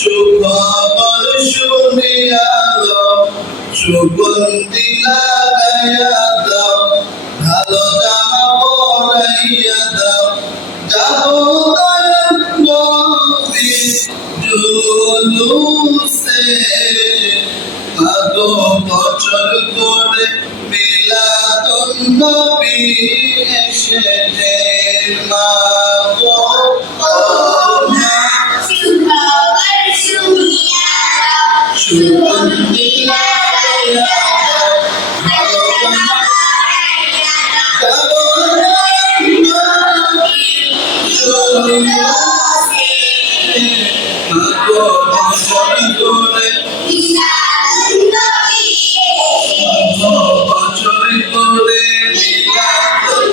সুখবর শুনিয়া সুগন্ধি লাগাইয়া দাও, ভালো জামা পরাইয়া দাও, যাবো নবী জুলুসে, মাগো বছর করে মিলাদুন নবী এসেছে, মাগো সুগন্ধি লাগাইয়া দাও, ভালো জামা যাবো নবী জুলুসে, মাগো বছর করে বছর করে মিলাদুন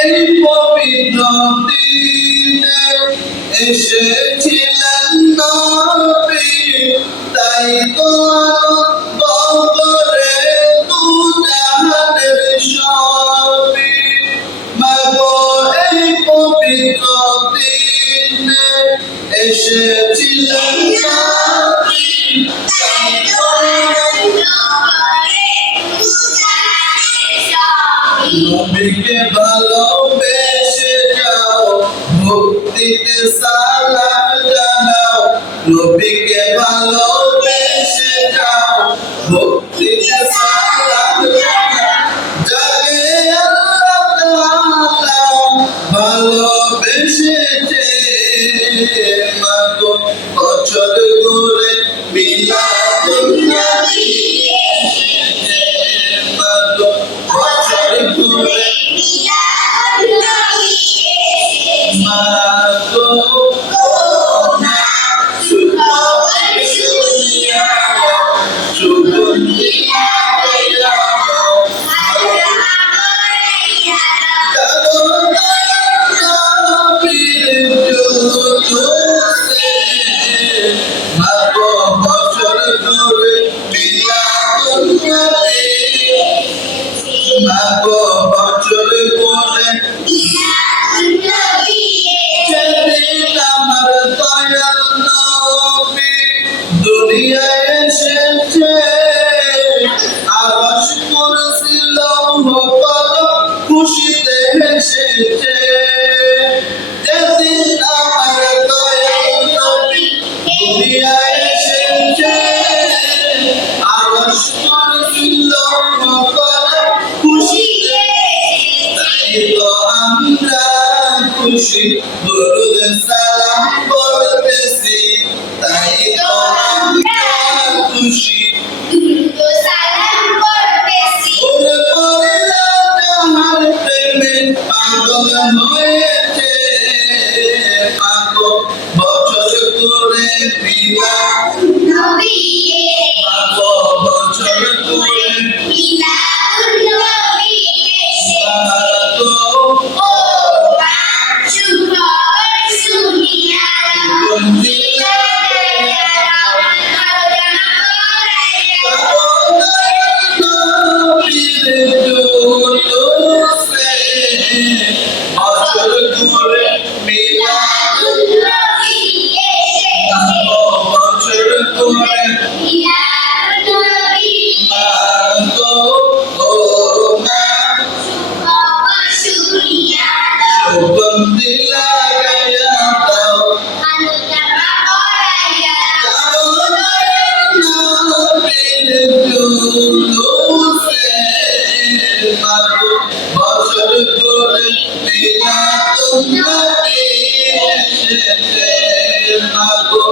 এই পবিত্র দিনে এসেছিলেন নবী, তাই তো আনন্দ করে দুজাহানের সবই, মাগো এই পবিত্র দিনে এসেছিলেন নবী, তাই তো নবীকে ভালোবেসে যাও, ভক্তিতে সালাম জানাও, নবীকে ভালোবেসে যাও, ভক্তিতে সালাম জানাও, যাকে আল্লাহ তাআলা ভালোবেসেছে, মাগো বছর ঘুরে মিলাদুন নবী এসেছে, মাগো বছর ঘুরে মাগো সুখবর শুনিয়া সুগন্ধি লাগাইয়া দাও, যাবো নবীর জুলুসে, মাগো বছর ঘুরে মিলাদুন নবী, মাগো বছর ঘুরে যেদিন আমার দয়াল নবী দুনিয়ায় এসেছে, আরশ কুরসি লৌহ কলম খুশিতে হেসেছে, যেদিন আমার দয়াল নবী দুনিয়ায় এসেছে, আরশ কুরসি লৌহ কলম খুশিতে, তাই তো আমরা খুশি দরুদ সালাম পড়তেছি, তাই তো আমরা খুশি ওরে পরিলা যাহার প্রেমে পাগল হয়েছে, মাগো বছর করে মিলাদুন নবী, মাগো বছর করে মিলাদুন নবী মাগো সুগন্ধি লাগাইয়া দাও, নবীর জুলুসে, বছর ঘুরে মিলাদুন নবী এসেছে, বছর ঘুরে মাগো সুগন্ধি লাগাইয়া দাও, যাবো নবীর জুলুসে, মাগো বছর করে মিলাদুন নবী এসেছে, মাগো